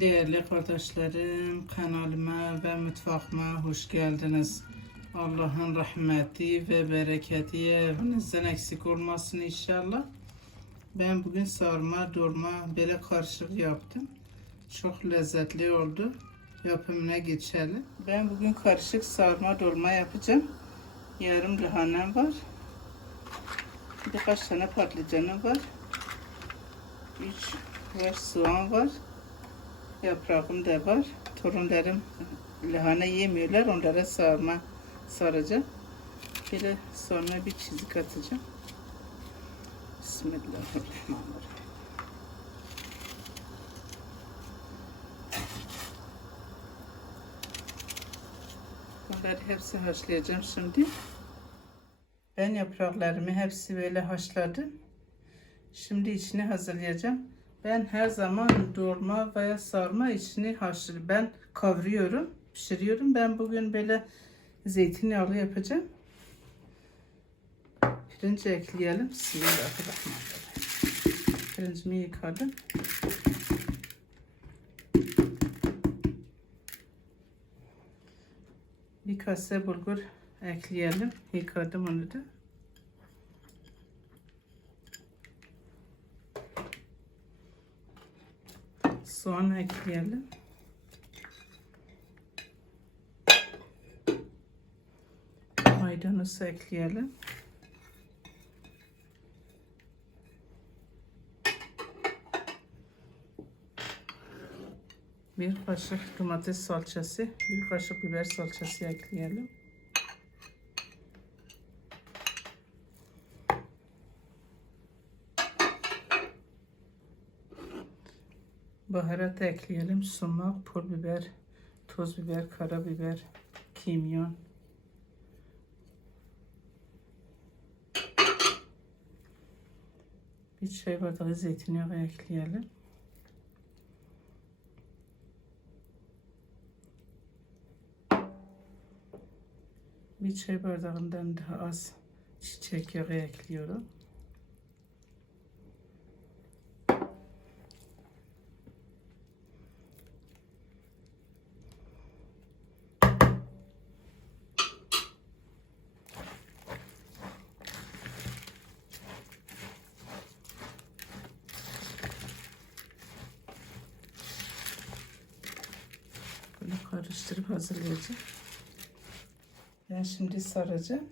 Değerli kardeşlerim, kanalıma ve mutfağıma hoş geldiniz. Allah'ın rahmeti ve bereketi evinizden eksik olmasın inşallah. Ben bugün sarma, dolma, böyle karışık yaptım. Çok lezzetli oldu. Yapımına geçelim. Ben bugün karışık sarma, dolma yapacağım. Yarım lahanem var. Birkaç tane patlıcanım var. Üç var soğan var. Yaprağım da var. Torunlarım lahana yemiyorlar. Onlara sarma saracağım. Böyle sonra bir çizik atacağım. Bismillahirrahmanirrahim. Bunları hepsi haşlayacağım şimdi. Ben yapraklarımı hepsi böyle haşladım. Şimdi içini hazırlayacağım. Ben her zaman dolma veya sarma içini haşlı. Ben kavuruyorum, pişiriyorum. Ben bugün böyle zeytinyağlı yapacağım. Pirinci ekleyelim. Bismillahirrahmanirrahim. Pirincimi yıkadım. Bir kase bulgur ekleyelim. Yıkadım onu da. Soğan ekleyelim. Maydanoz ekleyelim. Bir kaşık domates salçası, bir kaşık biber salçası ekleyelim. Baharat ekleyelim. Sumak, pul biber, toz biber, karabiber, kimyon. Bir çay bardağı zeytinyağı ekleyelim. Bir çay bardağından daha az çiçek yağı ekliyorum. Karıştırıp hazırlayacağım. Ben şimdi saracağım.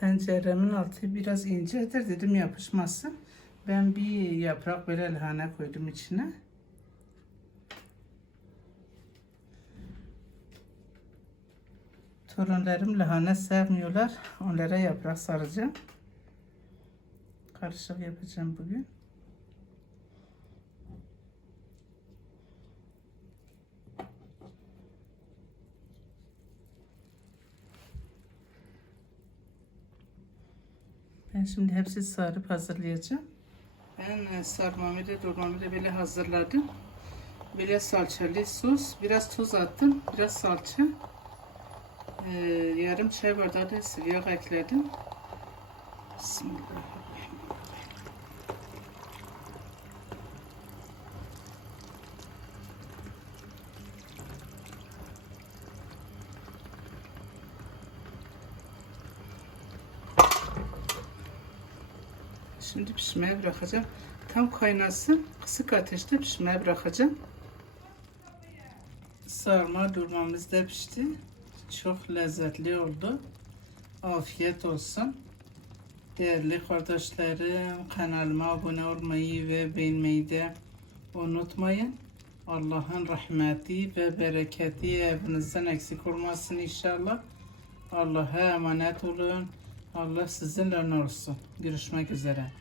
Tenceremin altı biraz incedir dedim yapışmasın. Ben bir yaprak böyle lahana koydum içine. Torunlarım lahana sevmiyorlar. Onlara yaprak saracağım. Karışık yapacağım bugün. Ben şimdi hepsi sarıp hazırlayacağım. Ben e, sarmamı da dolmamı da böyle hazırladım. Böyle salçalı sos, biraz tuz attım, biraz salça. Ee, yarım çay bardağı da sıvı yağ ekledim. Bismillahirrahmanirrahim. Şimdi pişmeye bırakacağım. Tam kaynasın. Kısık ateşte pişmeye bırakacağım. Sarma durmamız da pişti. Çok lezzetli oldu. Afiyet olsun. Değerli kardeşlerim kanalıma abone olmayı ve beğenmeyi de unutmayın. Allah'ın rahmeti ve bereketi evinizden eksik olmasın inşallah. Allah'a emanet olun. Allah sizinle olsun. Görüşmek üzere.